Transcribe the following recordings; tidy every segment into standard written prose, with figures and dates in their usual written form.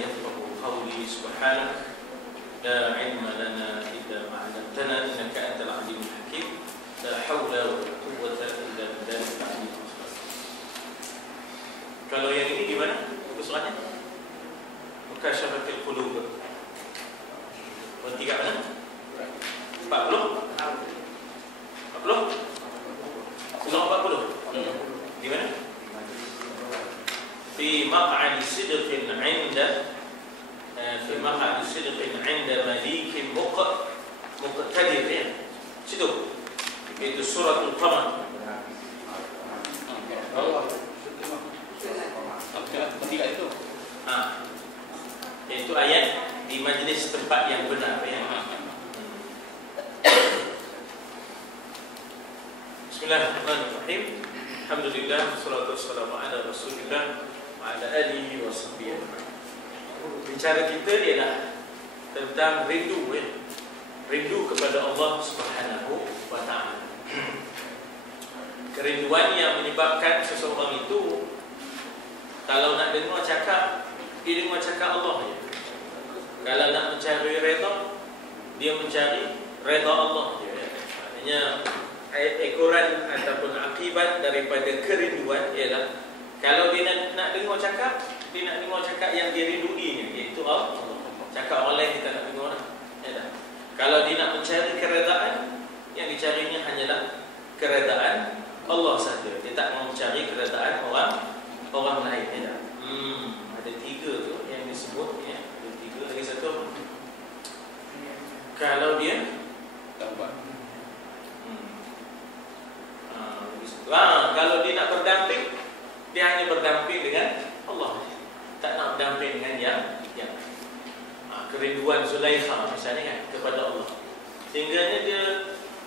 يفقهوا قولي. سبحانك لا علم لنا إلا ما علمتنا إنك أنت العليم الحكيم. لا حول ولا قوة إلا بالله العلي العظيم. Kalau yang ini gimana usulannya? Mukasyafatul qulub. Berarti kat mana? 40? 40? Surah 40? Di mana? Fi maq'adi sidqin 'inda fi maq'adi sidqin 'inda malikin muqtadir, ya. Situ. Itu suratul Qamar. Itu ayat di majlis tempat yang benar, ya. Bismillahirrahmanirrahim. Alhamdulillah, wassalatu wassalamu ala Rasulillah wa ala alihi wa sahbihi. Bicara kita ialah tentang rindu, ya. Rindu kepada Allah Subhanahu wa ta'ala. Kerinduan yang menyebabkan seseorang itu kalau nak dengar cakap, dia dengar cakap Allah, ya. Kalau nak mencari redha, dia mencari redha Allah, ya. Maknanya ekoran ataupun akibat daripada kerinduan ialah kalau dia nak dengar cakap, dia nak dengar cakap yang dia rindui, iaitu Allah. Cakap orang lain kita nak dengar, ya. Kalau dia nak mencari keredaan, yang dicarinya hanyalah keredaan Allah sahaja. Dia tak mau mencari keredaan orang lain, ya. Ada tiga tu yang disebut, ya. Ada tiga, lagi satu. Kalau dia kalau dia nak berdamping, dia hanya berdamping dengan Allah, tak nak berdamping dengan yang kerinduan Zulaikha misalnya, kan, kepada Allah, sehingga dia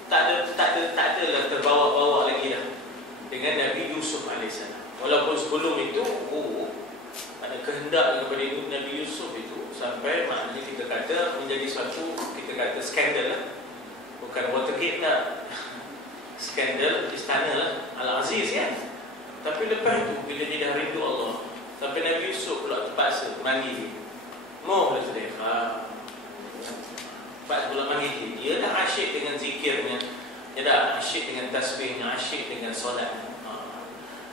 tak adalah terbawa-bawa lagi dah dengan Nabi Yusuf AS. Walaupun sebelum itu ada kehendak daripada Nabi Yusuf itu sampai maknanya kita kata menjadi suatu, kita kata skandal lah. Bukan Watergate tak, skandal istana lah Al-Aziz, kan. Tapi lepas tu bila dia dah rindu Allah, sampai Nabi Yusuf pula terpaksa manggil dia. Mau lah Zulaikha, terpaksa pula manggil dia. Dia dah asyik dengan zikirnya, dia dah asyik dengan tasbihnya, asyik dengan solat.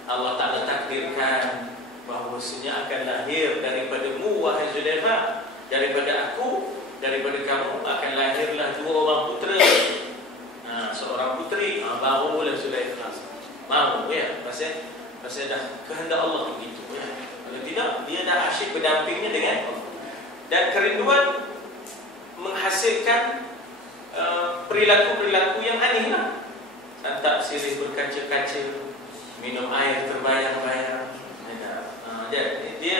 Allah Ta'ala takdirkan bahawasanya akan lahir daripadamu, wahai Zulaikha, daripada aku, daripada kamu akan lahirlah dua orang putera. Seorang puteri, barulah Zulaikha mau, ya. Pasal dah kehendak Allah begitu, ya. Kalau tidak, dia dah asyik berdampingnya dengan Allah. Dan kerinduan menghasilkan perilaku-perilaku yang aneh lah. Santap sirih berkaca-kaca, minum air terbayang-bayang, ya. Dia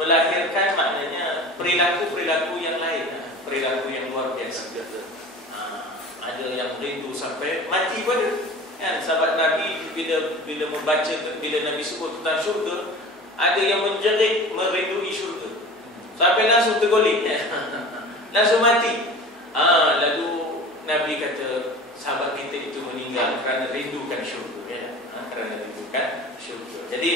melahirkan maknanya perilaku-perilaku yang lain, perilaku yang luar biasa. Ada yang rindu sampai mati pada, kan. Sahabat Nabi bila membaca, bila Nabi sebut tentang syurga, ada yang menjerit merindui syurga sampai langsung tergolek, langsung mati. Lalu Nabi kata sahabat kita itu meninggal kerana rindukan syurga, ya. Kerana rindukan syurga. Jadi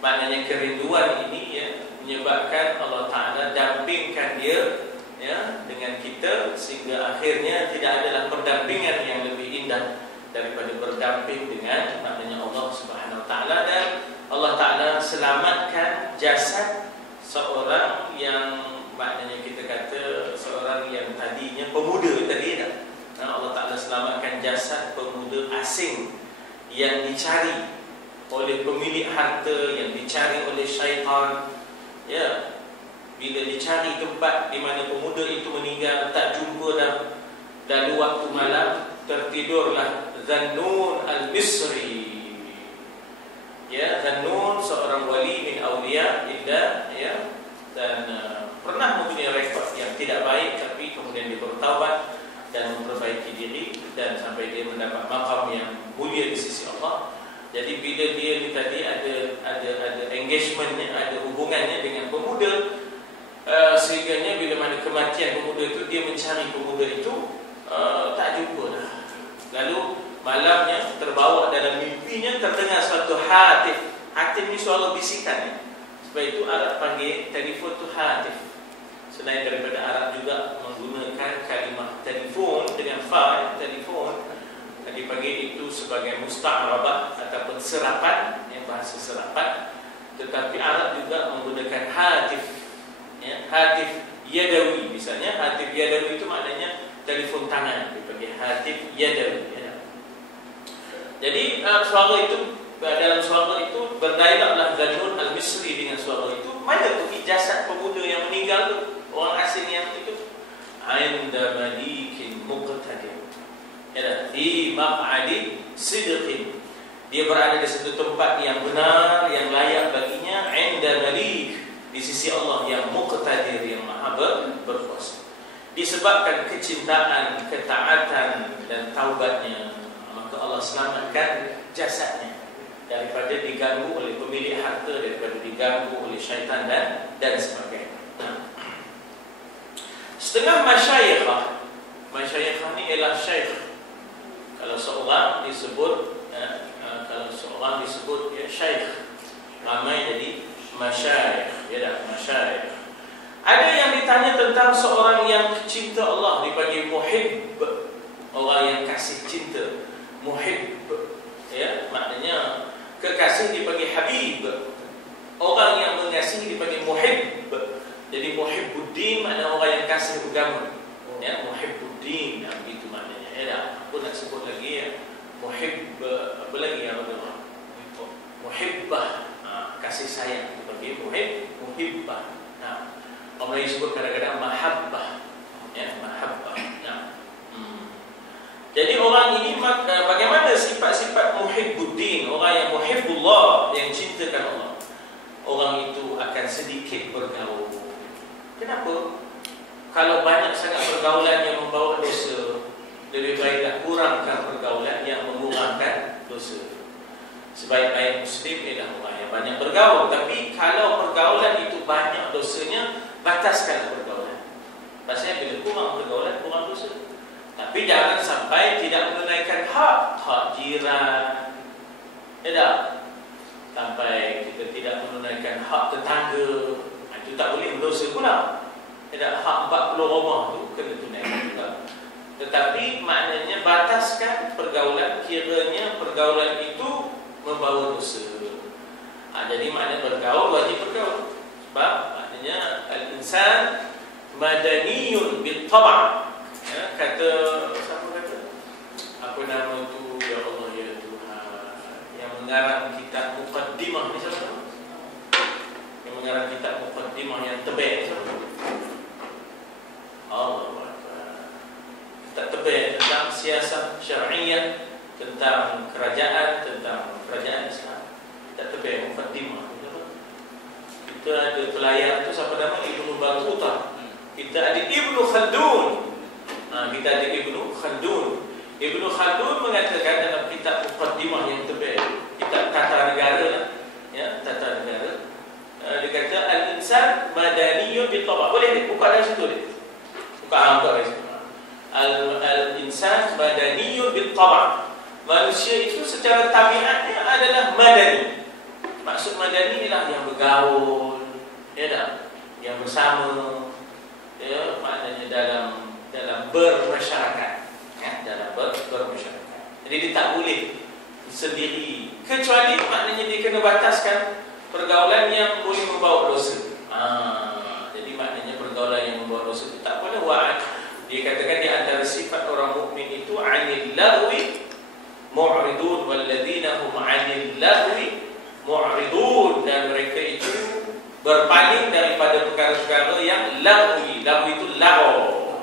maknanya kerinduan ini, ya, menyebabkan Allah Ta'ala dampingkan dia, ya, dengan kita, sehingga akhirnya tidak adalah perdampingan yang lebih indah daripada berdamping dengan maknanya Allah Subhanahu Wa Ta'ala. Dan Allah Ta'ala selamatkan jasad seorang yang maknanya kita kata seorang yang tadinya pemuda tadi, tak? Allah Ta'ala selamatkan jasad pemuda asing yang dicari oleh pemilik harta, yang dicari oleh syaitan, ya. Bila dicari tempat di mana pemuda itu meninggal, tak jumpa dah. Lalu waktu malam tertidurlah Zannun al-Misri, ya. Zannun seorang wali min awliya illah, ya. Dan pernah mempunyai rekod yang tidak baik, tapi kemudian dia bertaubat dan memperbaiki diri, dan sampai dia mendapat maqam yang mulia di sisi Allah. Jadi bila dia ni tadi ada engagementnya, ada hubungannya dengan pemuda, sehigganya bila mana kematian pemuda itu, dia mencari pemuda itu, tak jumpa dah. Lalu malamnya terbawa dalam mimpinya terdengar suatu hatif. Hatif ni suara bisikan, Sebab itu Arab panggil telefon tu hatif. Selain daripada Arab juga menggunakan kalimah telefon dengan fa, telefon, dipanggil itu sebagai musta'rabah ataupun serapan, bahasa serapan. Tetapi Arab juga menggunakan hatif, hatif yadawi. Misalnya hatif yadawi itu maknanya telefon tangan, dipanggil hatif yadawi. Jadi suara itu, dalam suara itu berdialoglah Dhannun al-Misri dengan suara itu. Mana tu jasad pemuda yang meninggal tu, orang asing yang itu, inda malikin muqtadir, fi maq'adi sidqin, dia berada di satu tempat yang benar, yang layak baginya, inda malik, di sisi Allah yang muqtadir, yang maha berkuasa. Disebabkan kecintaan, ketaatan dan taubatnya, maka Allah selamatkan jasadnya daripada diganggu oleh pemilik harta, daripada diganggu oleh syaitan dan sebagainya. Setengah masyayikhah ni ialah syekh. Kalau seorang disebut syekh, ramai jadi masyayikh, masyayikh. Ada yang ditanya tentang seorang yang cinta Allah, dipanggil muhib, orang yang kasih cinta, muhib, maknanya kekasih dipanggil habib, orang yang mengasihi dipanggil muhib. Jadi muhibbuddin maknanya orang yang kasih agama, muhibbuddin, itu maknanya. Aku nak sebut lagi muhib, apa lagi yang ada? Muhibbah, kasih sayang, dipanggil muhibbah. Orang Melayu sebut kadang-kadang mahabbah, mahabbah. Jadi orang ini, bagaimana sifat-sifat muhibbuddin, orang yang muhibbullah, yang cintakan Allah? Orang itu akan sedikit bergaul. Kenapa? Kalau banyak sangat pergaulan yang membawa dosa, lebih baiklah kurangkan pergaulan yang mengurangkan dosa. Sebaik-baik Muslim ialah orang yang banyak bergaul. Tapi kalau pergaulan itu banyak dosanya, bataskan pergaulan. Maksudnya bila kurang pergaulan, kurang dosa. Tapi jangan sampai tidak menunaikan hak jiran, sampai kita tidak menunaikan hak tetangga, itu tak boleh, berdosa pula. Hak 40 rumah tu kena tunaikan juga. Tetapi maknanya bataskan pergaulan, kiranya pergaulan itu membawa dosa. Jadi maknanya bergaul, wajib bergaul. Sebab maknanya al-insan madaniyun bil-tab'. Kata, siapa kata? Apa nama tu, ya Allah ya Tuhan, yang mengarang kitab Muqaddimah ni siapa? Yang mengarang kitab Muqaddimah yang tebal ni siapa? Allah Akbar. Kitab tebal tentang siasat syar'iyah, tentang kerajaan Islam. Kitab tebal Muqaddimah. Kita ada pelayan tu, siapa nama? Ibnu Battuta. Kita ada Ibnu Khaldun. Kita ada Ibnu Khaldun. Ibnu Khaldun mengatakan dalam kitab Muqaddimah yang tebal, kitab Tata Negara, Tata Negara, dia kata al-insan madaniyun bil-tab'. Boleh buka dari situ dia. Buka dari situ. Al-insan madaniyun bil-tab'. Manusia itu secara tabiatnya adalah madani. Maksud madani ialah yang bergaul, yang bersama, maknanya dalam bermasyarakat, dalam bermasyarakat. Jadi dia tak boleh sendiri, kecuali maknanya dia kena bataskan pergaulan yang boleh membawa dosa. Jadi maknanya pergaulan yang membawa dosa itu tak boleh. Dia katakan di antara sifat orang mukmin itu anil lagwi mu'ridun walladzina hum anil lagwi mu'ridun, dan mereka itu berpaling daripada perkara-perkara yang lagwi. Lagwi itu lago,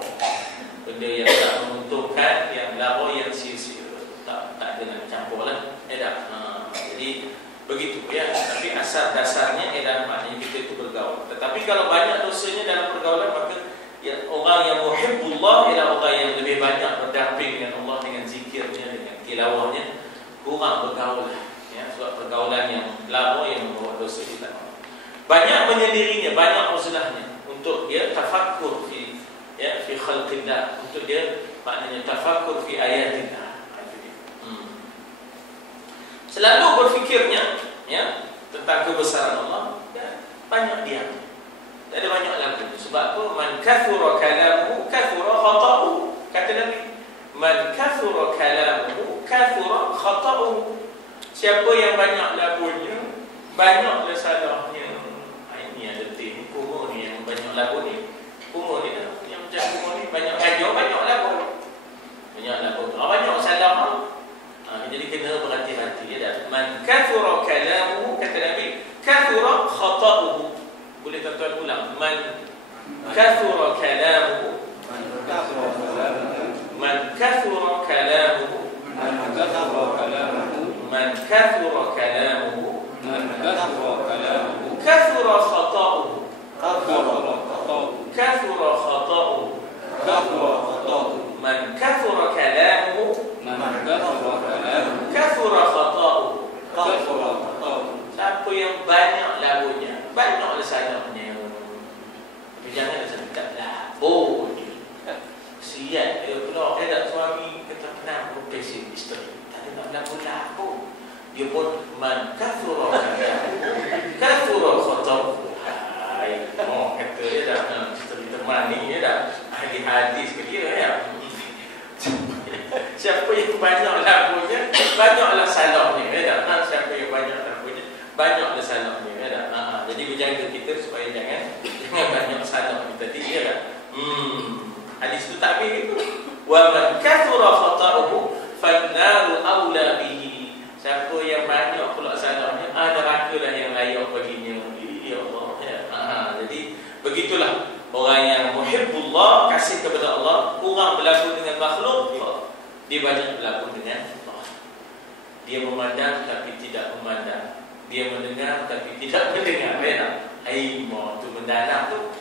benda yang tak menguntungkan, yang lago, yang sia-sia, tak dengan campurlah. Jadi begitu Tapi asal dasarnya ialah maknanya kita itu bergaul. Tetapi kalau banyak dosanya dalam pergaulan, maka orang yang muhibbullah ialah orang yang lebih banyak berdamping dengan Allah, dengan zikirnya, dengan tilawahnya, kurang bergaul. Sebab pergaulan yang lago yang membawa dosa kita, banyak menyendirinya, banyak uzlahnya, untuk dia tafakkur fi khalqillah, untuk dia maknanya tafakkur fi ayatillah. Selalu berfikirnya tentang kebesaran Allah, banyak diam. Tak ada banyak lagu. Sebab apa? Man kathura kalamuhu kathura khata'uhu. Kata Nabi, man kathura kalamuhu kathura khata'uhu. Siapa yang banyak lagunya, banyaklah salahnya. Ini ada ni kumur ni yang banyak lagu ni. Kumur ni dah, yang macam kumur ni banyak gajo, banyak lagu. Banyak lagu. Banyak salah. Jadi kena berhati-hati ya dah. Man kathura kalamuhu, kata Nabi, kathura khata'uhu. Boleh tuan-tuan ulang. Man kathura kalamuhu, man kathura kalamuhu, man kathura kalamuhu, man kathura kalamuhu, man kathura kalamuhu, kathura khata'uhu, kathura khata'uhu, kathura khata'uhu, man kathura kalamuhu, man kathura kalamuhu, kathura khata'uhu, kathura khata'uhu. Siapa yang banyak lagunya, banyaklah salahnya. Tapi jangan tak labur je. Siap pula ada suami kata pernah berbeza isteri. Tak ada nak labur. Dia pun man kathura kathura khata'uhu. Hai, kata dia dah isteri teman ni dia dah ahli hadis ke dia ya. Siapa yang banyak lagunya, banyaklah salahnya ya dah. Siapa yang banyak lagunya, banyaklah salahnya ya dah. Jadi berjaga kita supaya jangan banyak salah kita tadi ya dah. Hadis itu takbir itu. Wa man kathura khata'uhu fan-naru aula bihi. Siapa yang banyak pula salahnya, neraka lah yang layak baginya. Ya Allah ya. Jadi begitulah orang yang muhibbullah, kasih kepada Allah, kurang berlaku dengan makhluk, dia banyak berlaku dengan Allah. Dia memandang tapi tidak memandang. Dia mendengar tapi tidak mendengar. Aimo tu mendalam tu.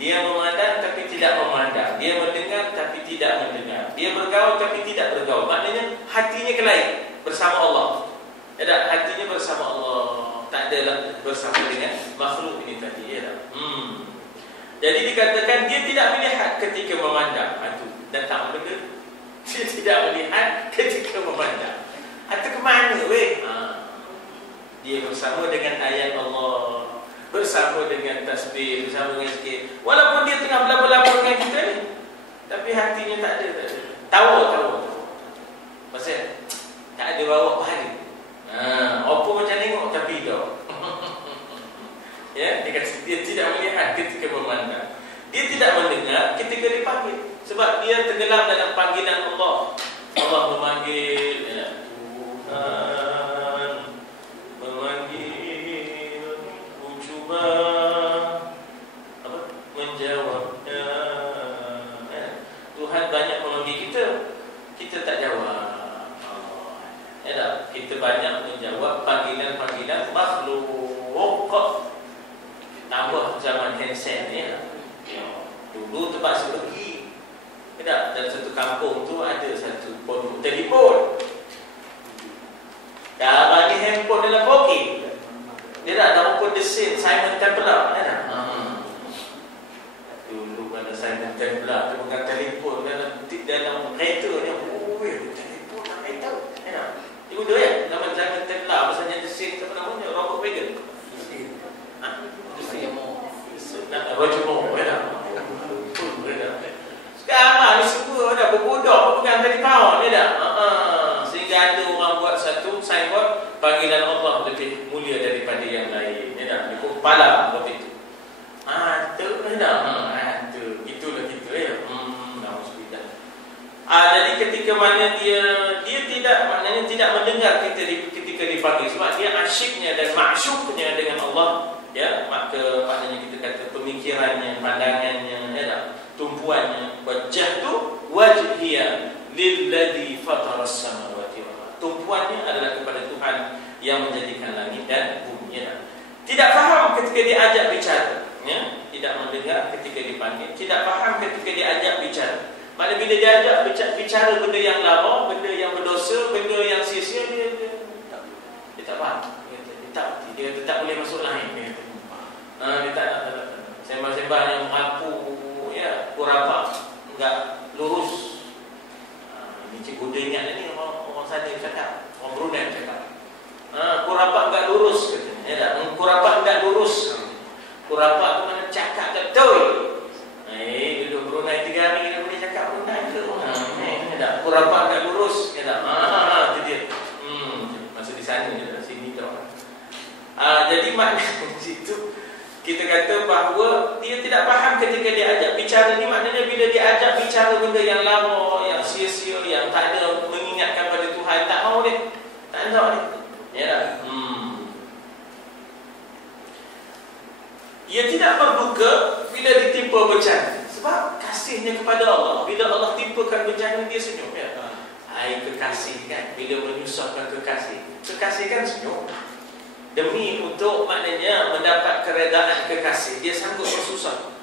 Dia memandang tapi tidak memandang. Dia mendengar tapi tidak mendengar. Dia bergaul tapi tidak bergaul. Maknanya hatinya kelain bersama Allah. Tak, hatinya bersama Allah. Tak adalah bersama dengan makhluk ini tadi ya tak? Jadi dikatakan dia tidak melihat ketika memandang. Itu datang benda. Dia tidak melihat ketika memandang. Atau ke mana weh? Dia bersama dengan ayat Allah, bersama dengan tasbih, bersama dengan zikir. Walaupun dia tengah berlabur-labur dengan kita ni, tapi hatinya tak ada. Tahu. Pasal tak ada bawa pahala. Apa macam tengok tapi tak. Ya, dia tidak melihat ketika memandang. Dia tidak mendengar ketika dipanggil. Sebab dia tenggelam dalam panggilan Allah. Allah memanggil ya, Tuhan memanggil, ku cuba menjawabnya. Tuhan banyak memanggil kita, kita tak jawab. Kita banyak menjawab panggilan-panggilan makhluk. Tambah zaman handset ni ya. Dulu terpaksa pergi. Dalam satu kampung tu ada satu pondok telefon. Sekarang ni handphone dalam poket. Dia tak ada pun desin Simon Templar kan? Dulu ada Simon Templar tu pegang telefon dalam kereta ni. Telefon dalam kereta. Ibu dia ya? Nama Simon Templar pasal desin apa namanya? Robert Wagon. Roger Moore sekarang ni semua dah berbodoh pegang telefon ni dah. Sehingga ada orang buat satu signboard panggilan Allah lebih mulia daripada yang lain ni dah. Dia pun kepala waktu itu. Tu dah. Gitulah kita ya. Alhamdulillah. Jadi ketika mana dia tidak, maknanya tidak mendengar kita ketika dipanggil, sebab dia asyiknya dan maksudnya dengan Allah ya, maka maknanya kita kata pemikirannya, pandangannya ya, tumpuannya wajjahtu wajhiya lilladzi fataras samawati wal ardh. Tumpuannya adalah kepada Tuhan yang menjadikan langit dan bumi ya. Tidak faham ketika diajak bicara ya, tidak mendengar ketika dipanggil, tidak faham ketika diajak bicara. Maksudnya bila diajak bicara benda yang lama, benda yang berdosa, benda yang sia-sia, dia tak faham. Dia tak boleh masuk lain. Dia tak nak sembah-sembah yang mengaku ya, kurapa, enggak lurus. Ini cikgu dia ingat ni orang sana cakap, orang Brunei cakap. Kurapa enggak lurus katanya. Ya tak? Kurapa enggak lurus. bicara ni maknanya bila diajak bicara benda yang lama, yang sia-sia, yang tak ada mengingatkan pada Tuhan, tak mau dia. Tak nak dia. Ya tak? Ia tidak berduka bila ditimpa bencana. Sebab kasihnya kepada Allah. Bila Allah timpakan bencana, dia senyum. Ya? Hai kekasih kan, bila menyusahkan kekasih, kekasih kan senyum. Demi untuk maknanya mendapat keredaan kekasih, dia sanggup bersusah.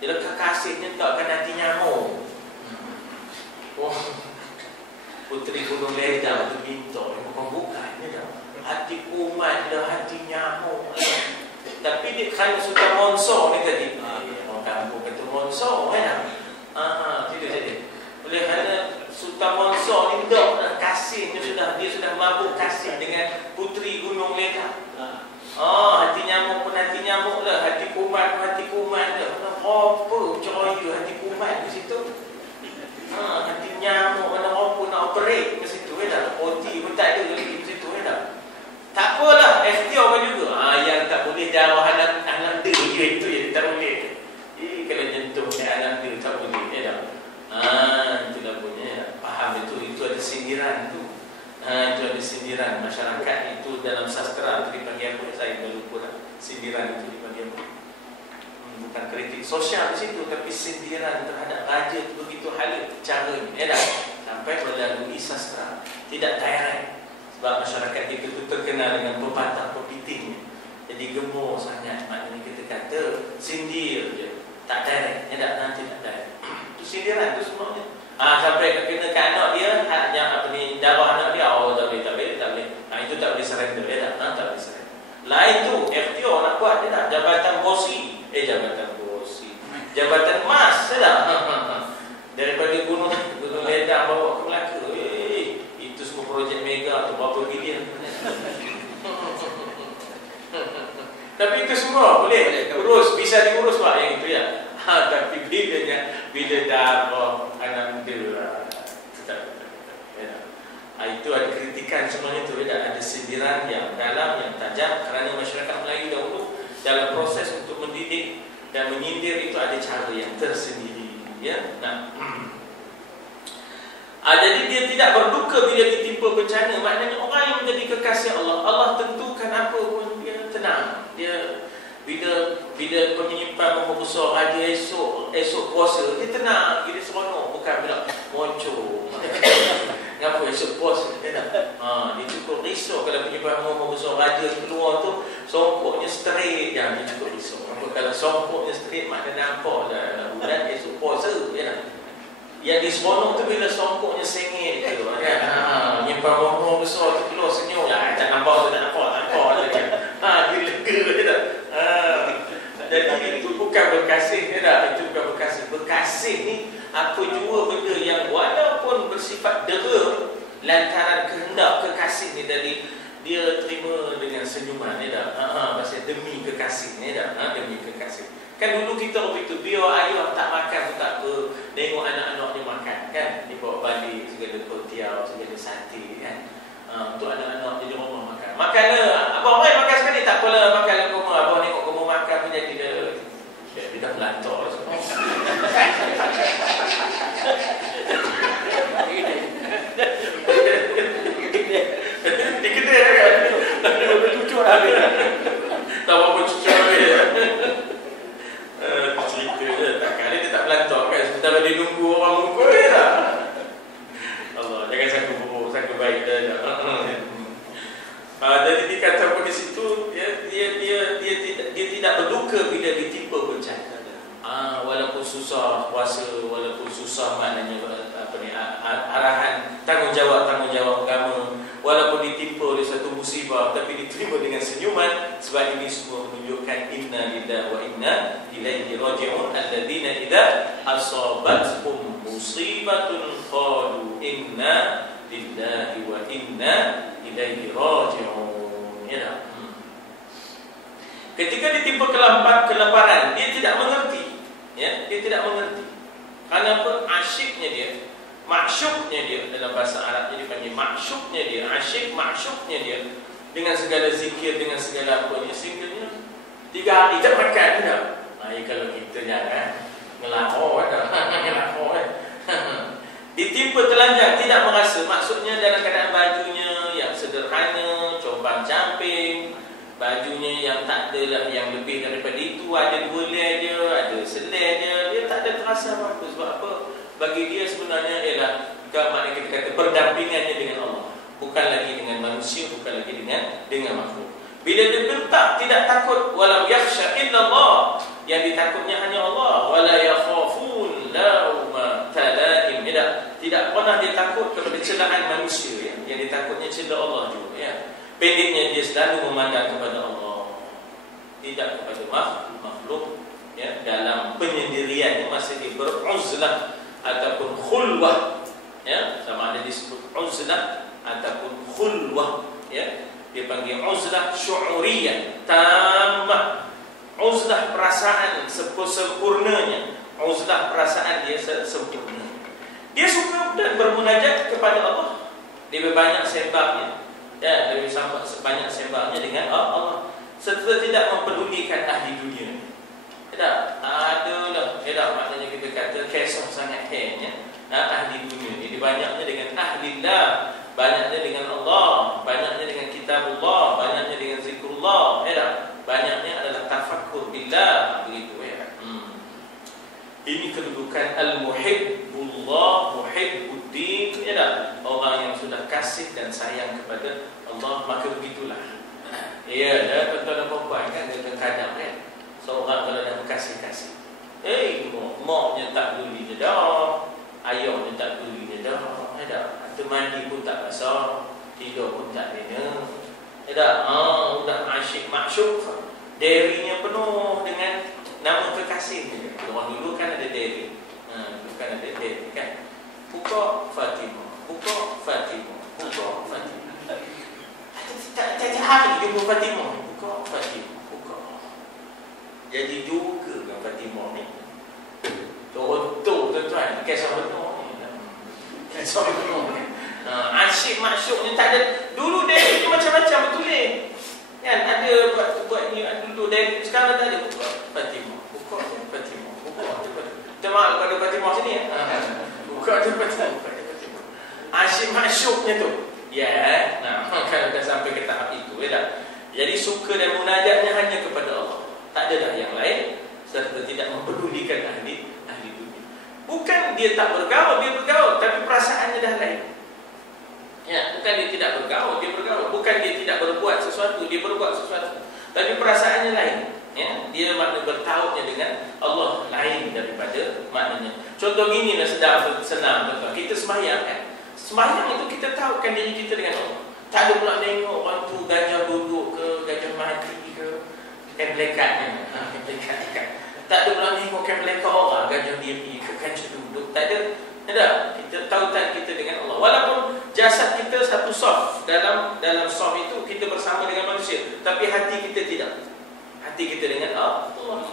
Bila kekasihnya tak akan hati nyamuk. Oh, Puteri Gunung Ledang tu minta, bukan dia dah. Hati kumat dah, hati nyamuk. Tapi dia kerana sudah monsor ni tadi. Orang kampung kata monsor kan. Tidak jadi. Oleh kerana Sultan Monsor ni dah kasih, dia sudah mabuk kasih dengan Puteri Gunung Ledang. Hati nyamuk pun hati nyamuk lah, hati kumat pun hati kumat lah. Apa cahaya hati kumat di situ? Hati nyamuk mana apa nak operate di situ kan? OT pun tak ada lagi di situ kan? Tak apalah, ikhtiar kan juga. Yang tak boleh darah alam dia itu yang tak boleh. Kalau nyentuh ke alam dia tak boleh kan? Itulah punya. Faham itu ada sindiran tu. Itu ada sindiran masyarakat itu dalam sastra itu dipanggil apa? Saya dah lupa dah. Sindiran itu dipanggil apa? Bukan kritik sosial di situ, tapi sindiran terhadap raja itu begitu halus caranya, sampai melalui sastra, tidak direct. Sebab masyarakat kita itu terkenal dengan pepatah pepiting, jadi gemuk sangat. Maknanya kita kata sindir je, tak direct, tidak direct. Itu sindiran itu semuanya. Sampai kena ke anak dia, yang apa ni, darah anak dia, tak boleh. Itu tak boleh surrender, tak boleh surrender. Lain tu, ikhtiar nak buat dia tak. Jabatan jabatan emas dah. Daripada gunung Ledang bawa ke Melaka. Itu semua projek mega tu, berapa bilion. Tapi itu semua boleh urus, bisa diurus Pak yang itu ya. Tapi bila darah anak dia itu ada kritikan semuanya itu, ada sindiran yang dalam, yang tajam. Kerana masyarakat Melayu dahulu dalam proses untuk mendidik dan menyindir itu ada cara yang tersendiri, ya. Jadi dia tidak berduka bila ditimpa bencana. Maknanya orang yang menjadi kekasih Allah, Allah tentukan apa pun dia tenang. Dia bila penyimpan Maha Besar Raja esok puasa, dia tenang, dia seronok. Bukan bila moncong. Kenapa esok puasa? Dia cukup risau kalau penyimpan Maha Besar Raja keluar tu songkoknya straight, dia cukup risau. Kalau songkoknya straight, maknanya nampak dah bulan esok puasa, yang diseronok tu bila songkoknya sengit tu kan. Penyimpan Maha Besar tu keluar senyum, tak nampak je. Dia lega je tak. Jadi itu bukan berkasih, itu bukan berkasih. Berkasih ni apa jua benda yang walaupun bersifat dera, lantaran kehendak kekasih ni tadi, dia terima dengan senyuman, pasal demi kekasih ni demi kekasih. Kan dulu kita waktu itu, biar ayah tak makan pun tak apa, tengok anak-anaknya makan kan, dibawa balik segala kotiau, segala sate kan, untuk anak-anak di rumah makan. Makanlah, abang mai makan sekali, tak apalah, makanlah rumah. Abang tengok kamu makan pun jadi dia dah melantar semua. Di kedai kan, tak cucuk habis. Tak apa cucuk habis. Cerita je, takkan dia tak melantar kan, sebentar dia nunggu orang muka je. Allah, jangan sangka baik dah. Jadi dikatakan di situ, dia tidak berduka bila ditimpa bencana. Walaupun susah puasa, walaupun susah maknanya arahan tanggungjawab agama, walaupun ditimpa oleh satu musibah, tapi diterima dengan senyuman. Sebab ini semua menunjukkan inna lillahi wa inna ilaihi raji'un. Alladzina idza asabathum musibatun qalu inna lillahi wa inna ilaihi raji'un. Ketika ditimpa kelaparan, dia tidak mengerti, dia tidak mengerti. Kerana apa? Asyiknya dia, maksudnya dia, dalam bahasa Arabnya dipanggil maksudnya dia, asyik maksudnya dia, dengan segala zikir, dengan segala apa-nya, sehingga 3 hari tak makan dah. Kalau kita jangan Ngelakor dah. Ngelakor ditimpa telanjang, tidak merasa. Maksudnya dalam keadaan bajunya yang sederhana, compang-camping, bajunya yang tak adalah yang lebih daripada itu, ada 2 layer dia, ada selai dia tak ada terasa apa-apa. Sebab apa? Bagi dia sebenarnya ialah makna kita kata berdampingannya dengan Allah, bukan lagi dengan manusia, bukan lagi dengan makhluk. Bila dia bentak, tidak takut, walau yakhsha illallah, yang ditakutnya hanya Allah, wala yakhafun lauma talaim, tidak pernah dia takut kepada celaan manusia, ya. Yang ditakutnya celah Allah juga, ya. Pendeknya dia selalu memandang kepada Allah, tidak kepada makhluk, ya. Dalam penyendiriannya masa dia beruzlah ataupun khulwah, ya, sama ada disebut uzlah ataupun khulwah, ya. Dia panggil uzlah syu'uriyah tamah, uzlah perasaan sempurnanya, uzlah perasaan dia sempurna. Dia suka dan bermunajat kepada Allah. Dia berbanyak sembahnya, ya, lebih banyak sembahnya dengan Allah, serta tidak mempedulikan ahli dunia. Tidak adalah, tidak maknanya kita kata kesah sangat kayaknya ahli dunia. Jadi banyaknya dengan ahlillah, banyaknya dengan Allah, banyaknya dengan kitabullah, banyaknya dengan zikrullah, ya. Banyaknya adalah tafakkur billah, begitu, ya. Ini kedudukan al-muhibbullah, muhibbuddin, ya. Orang yang sudah kasih dan sayang kepada Allah, maka begitulah. Ya, dah tuan-tuan dan puan kan, kadang-kadang kan seorang kalau dah berkasih-kasih, moknya tak peduli dia dah, ayahnya tak peduli dia dah, ada mandi pun tak basah, tidur pun tak rena, udah asyik maksud, dairy-nya penuh dengan nama kekasih. Orang dulu kan ada dairy, bukan ada dairy kan, buka Fatimah, buka Fatimah, buka Fatimah, tak hari jumpa Fatimah, buka Fatimah, buka. Jadi juga dengan Fatimah ni Toronto tuan-tuan, kisah penuh ni, kisah penuh ni. Asyik maksudnya tak ada. Dulu dia ni macam-macam betul kan, ada buat ni dulu dia, sekarang tak ada. Buka Fatimah, buka Fatimah, buka Fatimah. Termak pada Fatimah sini, buka Fatimah. Asyik maksudnya tu, ya. Kalau dah sampai ke tahap itu, ya. Jadi suka dan munajatnya hanya kepada Allah, tak ada dah yang lain, serta tidak mempedulikan ahli dunia. Bukan dia tak bergaul, dia bergaul, tapi perasaannya dah lain. Ya, bukan dia tidak bergaul, dia bergaul. Bukan dia tidak berbuat sesuatu, dia berbuat sesuatu, tapi perasaannya lain. Ya, dia makna bertautnya dengan Allah lain daripada maknanya. Contoh gini lah, senang betul. Kita sembahyang kan, sembahyang itu kita tautkan diri kita dengan Allah. Tak ada pula tengok orang tu gajah duduk ke, gajah mati ke, kemblekat. Tak ada pula tengok kemblekat orang, gajah diri ke, gajah duduk. Tak ada. Tidak, kita tautan kita dengan Allah. Walaupun jasad kita satu saf, dalam saf itu kita bersama dengan manusia, tapi hati kita tidak. Hati kita dengan Allah.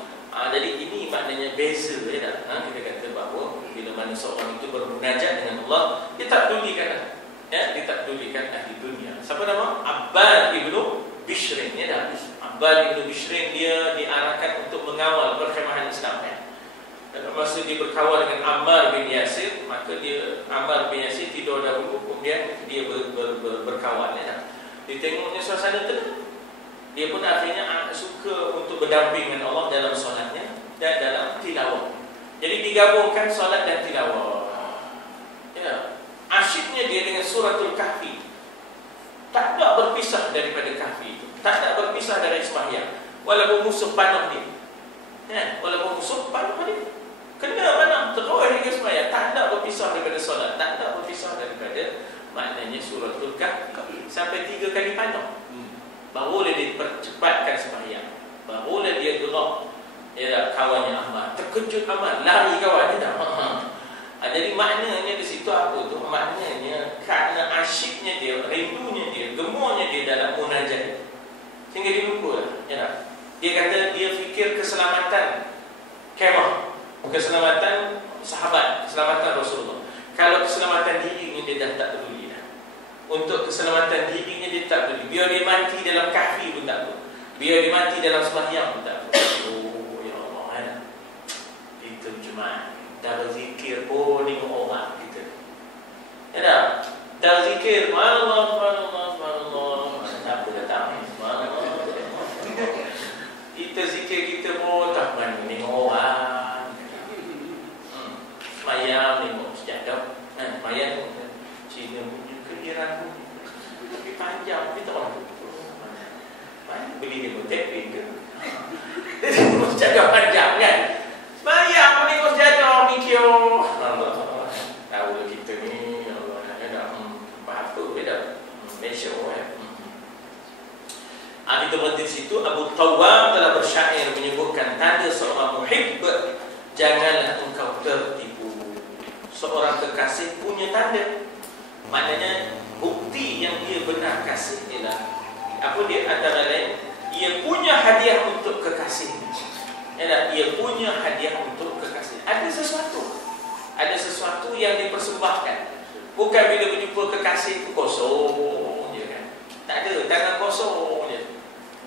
Jadi ini maknanya beza, ya. Kita kata bahawa bila mana seorang itu bermunajat dengan Allah, dia tak pedulikan, ya, dia tak pedulikan ahli dunia. Siapa nama? Abbad ibnu Bishrin, ya. Abbad ibnu Bishrin dia diarahkan untuk mengawal perkhemahan Islam, ya. Dan masa dia berkawal dengan Ammar bin Yasir, maka Ammar bin Yasir tidur dahulu, kemudian dia berkawal, ya. Dia tengoknya suasana tenang, dia pun akhirnya suka untuk berdamping dengan Allah dalam solatnya dan dalam tilawah. Jadi digabungkan solat dan tilawah, ya. Asyiknya dia dengan suratul Kahfi, tak ada berpisah daripada Kahfi itu, tak ada berpisah dari sembahyang, walaupun musuh panah dia, ya, walaupun musuh panah dia, kena mana terus hingga sembahyang, tak ada berpisah daripada solat, tak ada berpisah daripada maknanya suratul Kahfi, sampai 3 kali panah. Barulah dia percepatkan sembahyang, barulah dia gerak, ya, kawannya Ahmad terkejut, Ahmad lari kawan dia dah. Jadi maknanya di situ apa tu? Maknanya kerana asyiknya dia, rindunya dia, gemurnya dia dalam munajat, sehingga dia lupa, ya. Dia kata dia fikir keselamatan kemah, keselamatan sahabat, keselamatan Rasulullah. Kalau keselamatan dirinya dia dah tak peduli dah. Untuk keselamatan dirinya dia tak peduli. Biar dia mati dalam kahfi pun tak peduli. Biar dia mati dalam sembahyang pun tak peduli. Oh ya Allah, itu Jumaat. Dah berzikir pun tengok orang kita. Ya dah? Dah zikir, subhanallah, subhanallah, subhanallah. Tak apa datang. Subhanallah. Kita zikir kita pun tak berani tengok orang. Semayang tengok sejadah. Semayang Cina punya keliran pun. Tapi panjang, kita orang beli tengok taping ke? Tengok sejadah panjang kan? Semayang pun tengok sejadah, mikir. Tahu lah kita ni. Kita berhenti di situ. Abu Tawwam telah bersyair menyebutkan tanda seorang muhib, janganlah engkau tertipu. Seorang kekasih punya tanda, maknanya bukti yang dia benar kasih ialah apa dia? Antara lain, ia punya hadiah untuk kekasihnya. Ia punya hadiah untuk kekasih. Ada sesuatu yang dipersembahkan. Bukan bila berjumpa kekasih itu kosong je kan. Tak ada, tangan kosong je.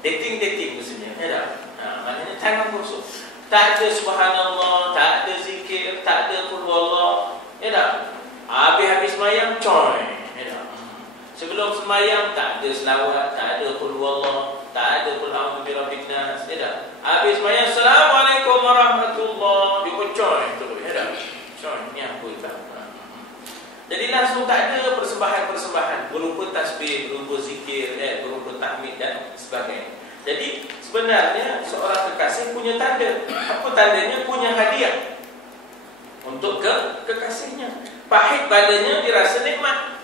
Dating maksudnya. Ya tak? Maknanya tangan kosong. Tak ada subhanallah, tak ada zikir, tak ada qul huwallah. Ya tak? Habis semayang, coy. Ya tak? Sebelum semayang tak ada selawat, tak ada qul huwallah, tak ada qul a'udzu birabbin nas. Ya tak? Habis semayang, assalamualaikum warahmatullahi wabarakatuh. Coy. Ya tak? Coy, ni apa itu? Jadi langsung tak ada persembahan-persembahan berupa tasbih, berupa zikir, berupa tahmid dan sebagainya. Jadi sebenarnya seorang kekasih punya tanda. Apa tandanya? Punya hadiah untuk kekasihnya. Pahit badannya dirasa nikmat.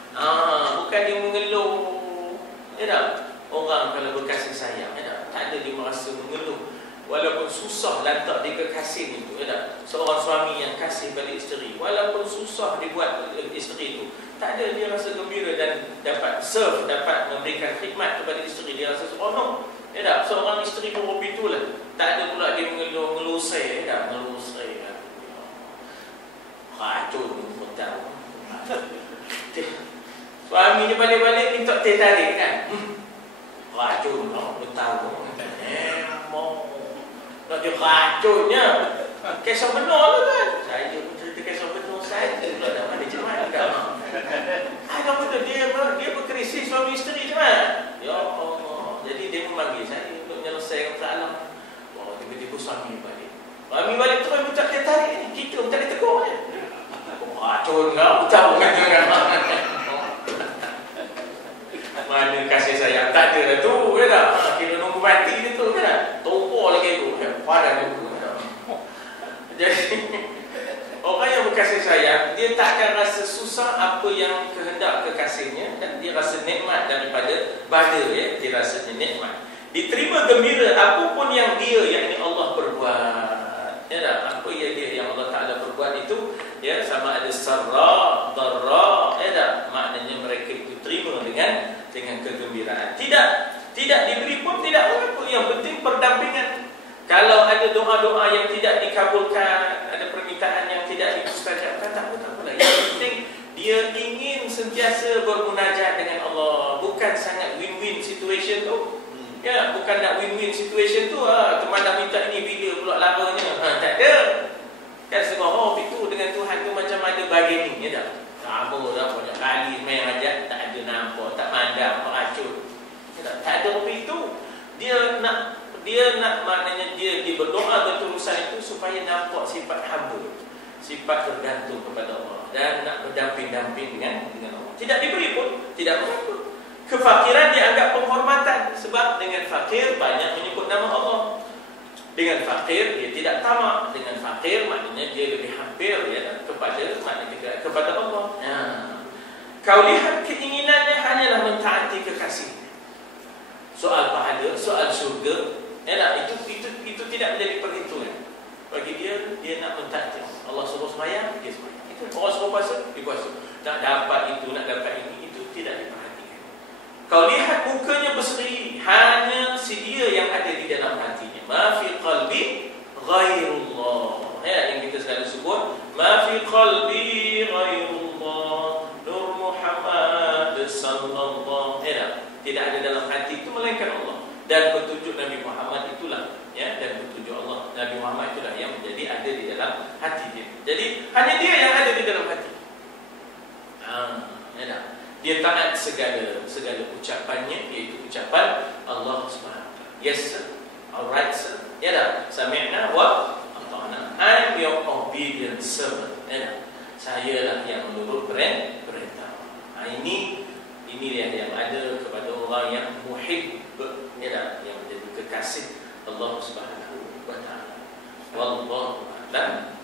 Bukan dia mengeluh. Ya tak? Orang kalau berkasih sayang, ya tak? Tak ada dia merasa mengeluh. Walaupun susah lantak di kekasih itu, ya tak? Seorang suami yang kasih pada isteri, walaupun susah dibuat isteri itu, tak ada dia rasa gembira dan dapat serve, dapat memberikan khidmat kepada isteri. Dia rasa seronok. Ya tak? Seorang isteri pun itulah. Tak ada pula dia ngelusai, ya tak? Ngelusai. Racun pun tahu. Suaminya balik-balik minta teh tarik kan? Racun pun tahu. Nak dia racunnya. Kisah benar lah kan? Saya pun cerita kisah benar saya. Pula dah mana macam mana dah. Ada betul dia berkrisis suami isteri macam mana? Ya Allah. Jadi dia memanggil saya untuk menyelesaikan persoalan. Tiba-tiba suami balik. Suami balik tu kan minta dia tarik ni. Kita minta dia tegur je. Racun kau tahu kata kan. Mana kasih sayang tak ada dah tu kan tak? Kira nunggu mati dia tu kan tak? Tumpul lagi tu kan? Padan tu kan? Jadi orang yang berkasih sayang, dia tak akan rasa susah apa yang kehendak kekasihnya, dan dia rasa nikmat daripada bada ya? Dia rasa nikmat, diterima gembira apapun yang dia, yakni Allah berbuat. Ya tak? Apa yang Allah Ta'ala berbuat itu, ya, sama ada sarra, darra, ya tak? Maknanya mereka itu terima dengan kegembiraan. Tidak diberi pun tidak apa-apa. Yang penting perdampingan. Kalau ada doa-doa yang tidak dikabulkan, ada permintaan yang tidak dimustajabkan, tak apa-apa. Yang penting dia ingin sentiasa bermunajat dengan Allah. Bukan sangat win-win situation tu. Ya, bukan nak win-win situation tu. Teman dah minta ini, bila pula laranya. Tak ada. Kan setengah orang itu dengan Tuhan tu macam ada bargaining, ya tak? Sama dah banyak kali main ajak, tak ada nampak, tak mandang, meracun. Tak ada apa itu. Dia nak maknanya dia berdoa berurusan itu supaya nampak sifat hamba, sifat bergantung kepada Allah dan nak berdamping-damping dengan Allah. Tidak diberi pun tidak apa-apa. Kefakiran dianggap penghormatan, sebab dengan fakir banyak menyebut nama Allah. Dengan fakir dia tidak tamak. Dengan fakir maknanya dia lebih hampir ya kepada Allah. Kau lihat keinginannya hanyalah mentaati kekasihnya. Soal pahala, soal syurga, itu tidak menjadi perhitungan. Bagi dia nak mentaati. Allah suruh sembahyang, dia sembahyang. Itu orang suruh puasa, dia puasa. Nak dapat itu, nak dapat ini, itu tidak diperhatikan. Kau lihat mukanya berseri, hanya si dia yang ada di dalam hatinya. Ma fi qalbi ghairullah. Yang kita selalu sebut, ma fi qalbi ghairullah. Nur Muhammad sallallahu alaihi wasallam. Tidak ada dalam hati itu melainkan Allah. Dan petunjuk Nabi Muhammad itulah, ya, dan petunjuk Allah Nabi Muhammad itulah yang menjadi ada di dalam dalam hati dia. Jadi hanya dia yang ada di dalam hati. Ya dah. Dia taat segala ucapannya, iaitu ucapan Allah Subhanahu Wa Taala. Yes sir, alright sir. Ya dah. Sami'na wa ata'na. I'm your obedient servant. Ya dah. Saya lah yang menurut perintah. Ini dia yang ada kepada orang yang muhib, ya dah, yang menjadi kekasih Allah Subhanahu Wa Taala. Wallahu a'lam.